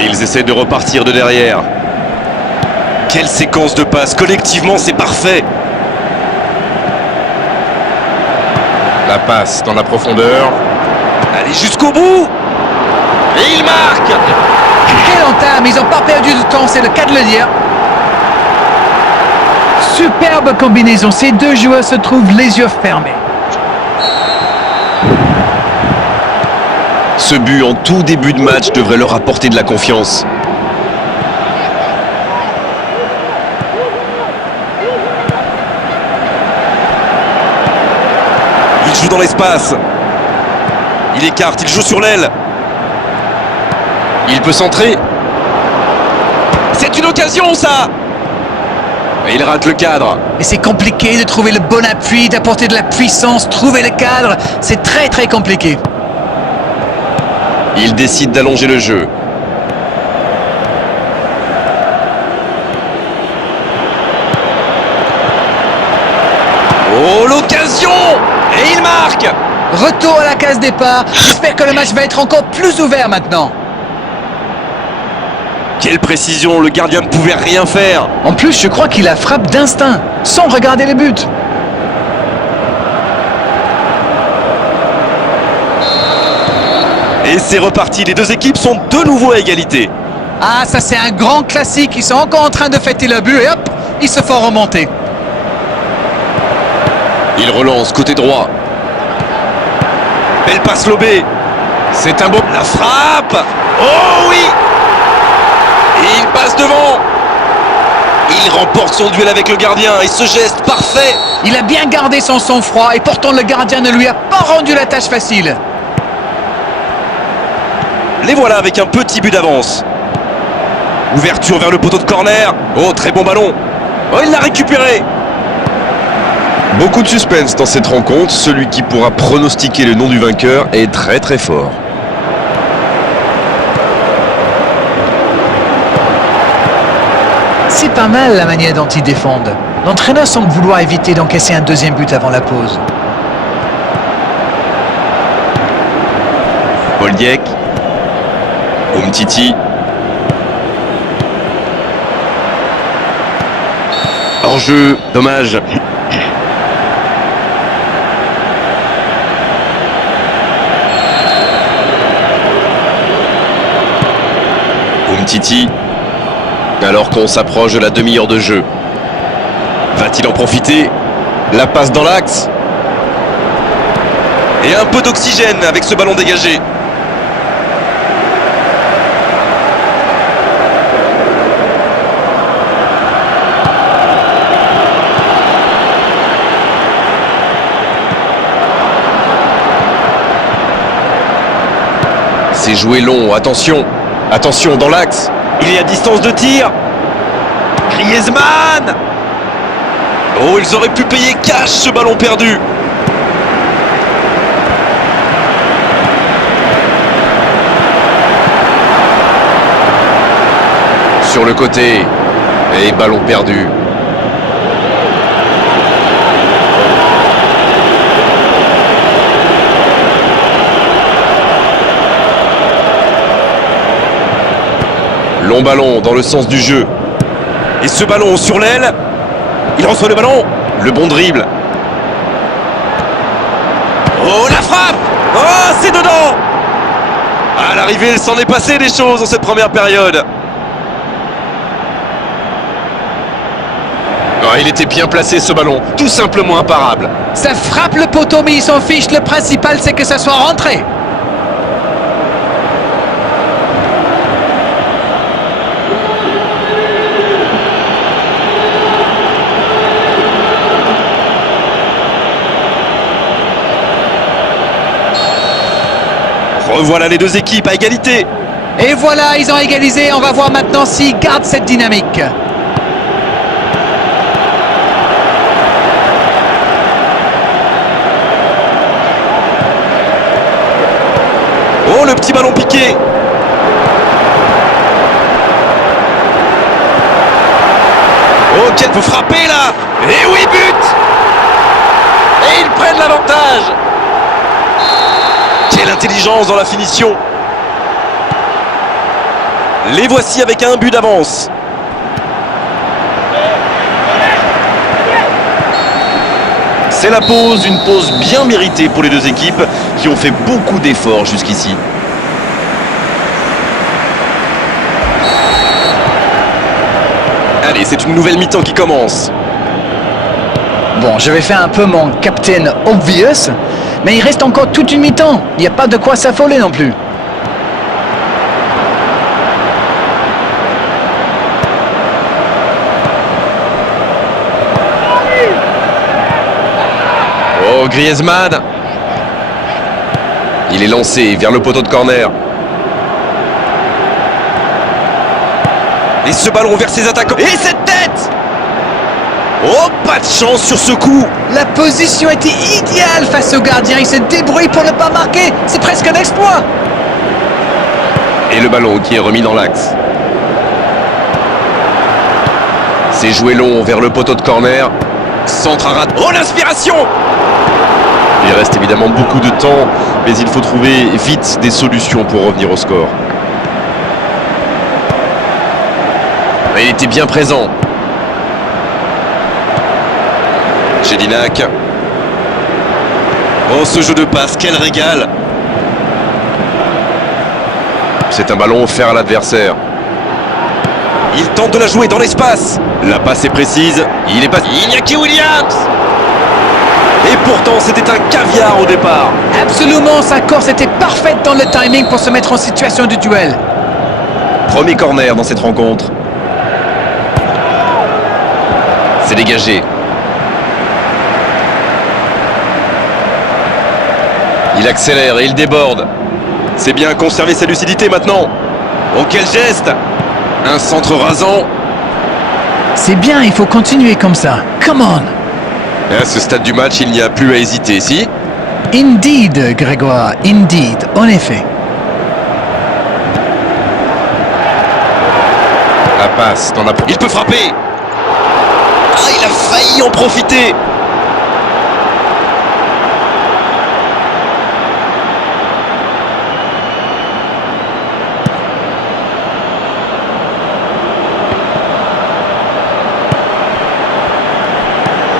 Et ils essaient de repartir de derrière. Quelle séquence de passes, collectivement c'est parfait. La passe dans la profondeur. Allez jusqu'au bout. Et il marque. Quelle entame, ils n'ont pas perdu de temps, c'est le cas de le dire. Superbe combinaison, ces deux joueurs se trouvent les yeux fermés. Ce but en tout début de match devrait leur apporter de la confiance. Il joue dans l'espace. Il écarte, il joue sur l'aile. Il peut centrer. C'est une occasion ça. Et il rate le cadre. Et c'est compliqué de trouver le bon appui, d'apporter de la puissance, trouver le cadre. C'est très très compliqué. Il décide d'allonger le jeu. Oh, l'occasion! Et il marque! Retour à la case départ. J'espère que le match va être encore plus ouvert maintenant. Quelle précision, le gardien ne pouvait rien faire. En plus, je crois qu'il a frappe d'instinct, sans regarder les buts. Et c'est reparti, les deux équipes sont de nouveau à égalité. Ah, ça c'est un grand classique. Ils sont encore en train de fêter le but et hop, ils se font remonter. Il relance côté droit. Belle passe lobée. C'est un beau... La frappe. Oh oui. Et il passe devant. Il remporte son duel avec le gardien et ce geste parfait. Il a bien gardé son sang-froid et pourtant le gardien ne lui a pas rendu la tâche facile. Les voilà avec un petit but d'avance. Ouverture vers le poteau de corner. Oh, très bon ballon. Oh, il l'a récupéré. Beaucoup de suspense dans cette rencontre. Celui qui pourra pronostiquer le nom du vainqueur est très très fort. C'est pas mal la manière dont ils défendent. L'entraîneur semble vouloir éviter d'encaisser un deuxième but avant la pause. Paul Dieck. Umtiti. Hors-jeu, dommage. Umtiti. Alors qu'on s'approche de la demi-heure de jeu. Va-t-il en profiter? La passe dans l'axe. Et un peu d'oxygène avec ce ballon dégagé. C'est joué long, attention. Attention dans l'axe. Il est à distance de tir. Griezmann. Oh, ils auraient pu payer cash ce ballon perdu. Sur le côté. Et ballon perdu. Long ballon dans le sens du jeu. Et ce ballon sur l'aile. Il reçoit le ballon. Le bon dribble. Oh, la frappe. Oh, c'est dedans. À l'arrivée, il s'en est passé des choses dans cette première période. Oh, il était bien placé ce ballon. Tout simplement imparable. Ça frappe le poteau mais il s'en fiche. Le principal c'est que ça soit rentré. Revoilà les deux équipes à égalité. Et voilà, ils ont égalisé. On va voir maintenant s'ils gardent cette dynamique. Oh, le petit ballon piqué. Oh, Ken peut frapper là. Et oui, but. Et ils prennent l'avantage. Quelle intelligence dans la finition. Les voici avec un but d'avance. C'est la pause, une pause bien méritée pour les deux équipes qui ont fait beaucoup d'efforts jusqu'ici. Allez, c'est une nouvelle mi-temps qui commence. Bon, je vais faire un peu mon Captain Obvious, mais il reste encore toute une mi-temps. Il n'y a pas de quoi s'affoler non plus. Oh, Griezmann. Il est lancé vers le poteau de corner. Et ce ballon vers ses attaquants. Et cette tête! Oh, pas de chance sur ce coup. La position était idéale face au gardien. Il se débrouille pour ne pas marquer. C'est presque un exploit. Et le ballon qui est remis dans l'axe. C'est joué long vers le poteau de corner. Centre à rate. Oh, l'inspiration! Il reste évidemment beaucoup de temps, mais il faut trouver vite des solutions pour revenir au score. Il était bien présent. Jedinak. Oh, ce jeu de passe, quel régal! C'est un ballon offert à l'adversaire. Il tente de la jouer dans l'espace. La passe est précise. Il est passé. Iñaki Williams! Et pourtant, c'était un caviar au départ. Absolument, sa course était parfaite dans le timing pour se mettre en situation de duel. Premier corner dans cette rencontre. C'est dégagé. Il accélère et il déborde. C'est bien conserver sa lucidité maintenant. Oh, quel geste! Un centre rasant. C'est bien, il faut continuer comme ça. Come on! À ce stade du match, il n'y a plus à hésiter, si? Indeed, Grégoire, indeed, en effet. La passe dans la... Il peut frapper! Ah, il a failli en profiter!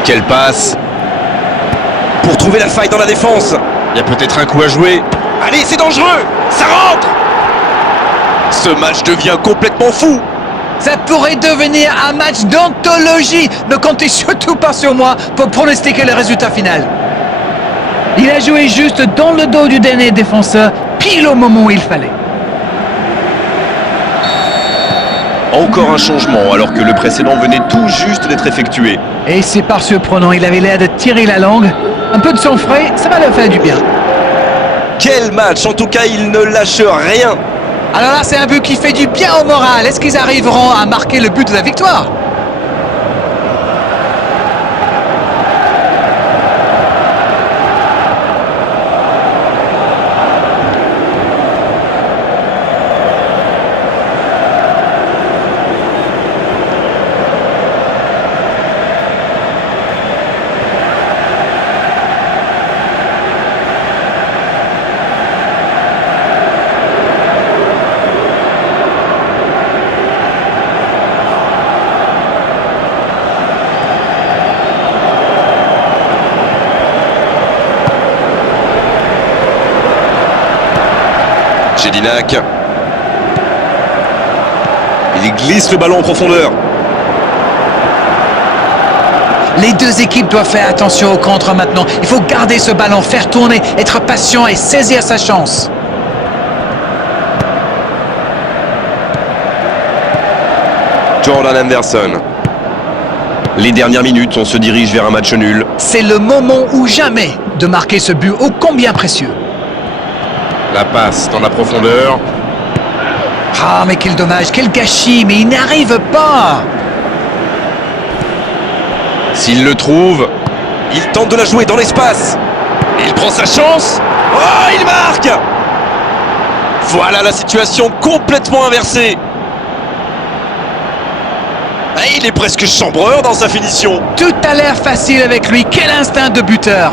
Quelle passe! Pour trouver la faille dans la défense. Il y a peut-être un coup à jouer. Allez, c'est dangereux! Ça rentre! Ce match devient complètement fou! Ça pourrait devenir un match d'anthologie. Ne comptez surtout pas sur moi pour pronostiquer le résultat final. Il a joué juste dans le dos du dernier défenseur, pile au moment où il fallait. Encore un changement alors que le précédent venait tout juste d'être effectué. Et c'est pas surprenant, il avait l'air de tirer la langue. Un peu de sang frais, ça va leur faire du bien. Quel match! En tout cas, il ne lâche rien. Alors là, c'est un but qui fait du bien au moral. Est-ce qu'ils arriveront à marquer le but de la victoire? Jedinak. Il glisse le ballon en profondeur. Les deux équipes doivent faire attention au contre maintenant. Il faut garder ce ballon, faire tourner, être patient et saisir sa chance. Jordan Henderson. Les dernières minutes, on se dirige vers un match nul. C'est le moment ou jamais de marquer ce but ô combien précieux. La passe dans la profondeur. Ah, mais quel dommage, quel gâchis, mais il n'arrive pas. S'il le trouve, il tente de la jouer dans l'espace. Il prend sa chance. Oh, il marque! Voilà la situation complètement inversée. Et il est presque chambreur dans sa finition. Tout a l'air facile avec lui, quel instinct de buteur.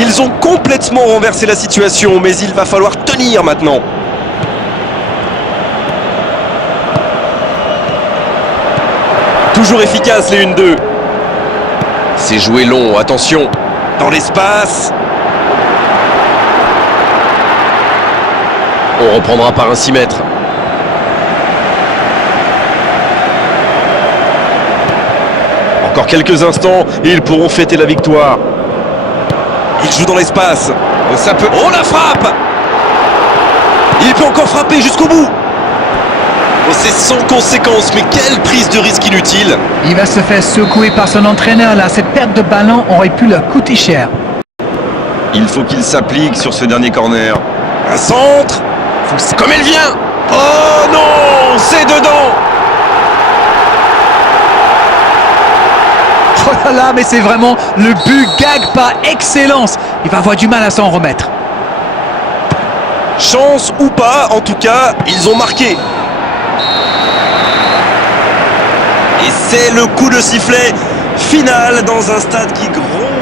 Ils ont complètement renversé la situation, mais il va falloir tenir maintenant. Toujours efficace les 1-2. C'est joué long, attention. Dans l'espace. On reprendra par un 6 mètres. Encore quelques instants et ils pourront fêter la victoire. Il joue dans l'espace. Oh, ça peut... Oh, la frappe! Il peut encore frapper jusqu'au bout. Oh, c'est sans conséquence, mais quelle prise de risque inutile. Il va se faire secouer par son entraîneur là. Cette perte de ballon aurait pu leur coûter cher. Il faut qu'il s'applique sur ce dernier corner. Un centre. Comme elle vient. Oh non, c'est dedans. Oh là là, mais c'est vraiment le but gag par excellence. Il va avoir du mal à s'en remettre. Chance ou pas, en tout cas, ils ont marqué. Et c'est le coup de sifflet final dans un stade qui gronde.